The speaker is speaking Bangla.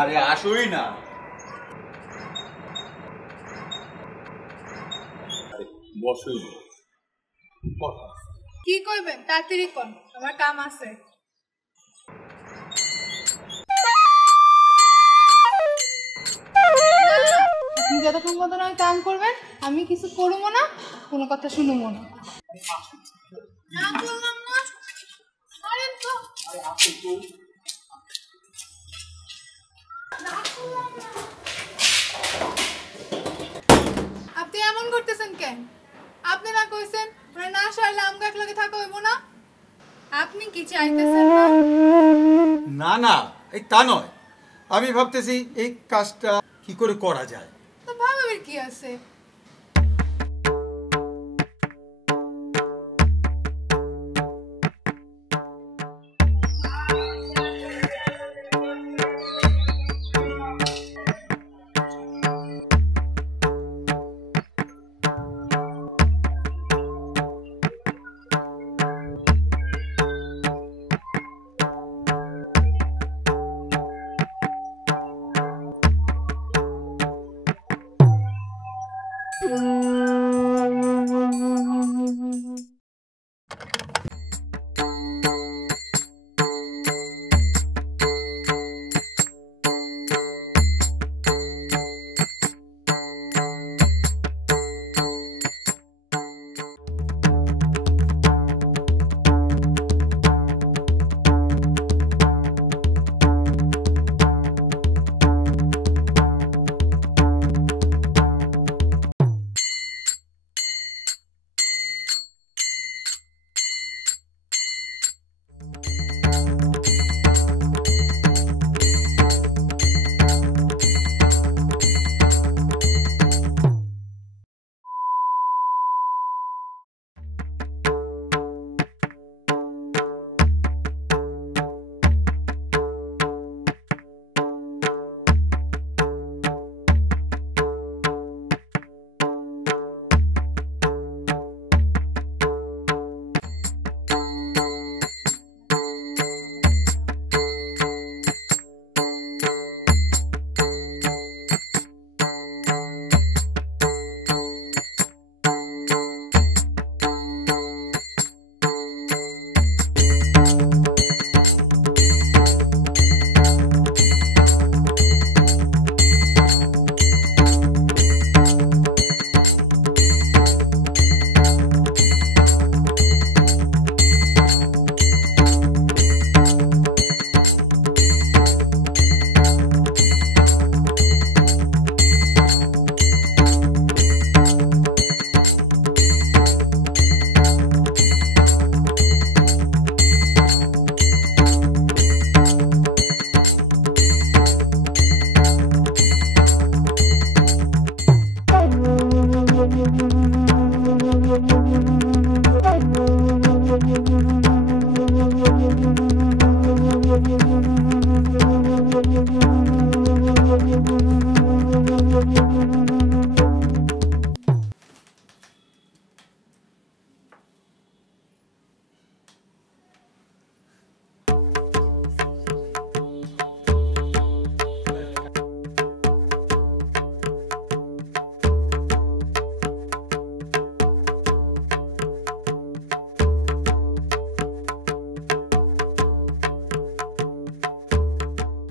আরে আসোই না, বসই। কি কইবেন তাড়াতাড়ি কোন, আমার কাম আছে। আপনি যতক্ষণ মতো নয় কাম করবেন, আমি কিছু করবো না, কোনো কথা শুনবো না। বললাম না। আরে তো আপনি এমন করতেছেন কেন? আপনি না কইছেন মানে না সারলে আমগো একলগে থাকা হইব না? আপনি কি চাইতেছেন না? না না, এই তা নয়, আমি ভাবতেছি এই কাজটা কি করে করা যায়। তো ভাবের কি আছে,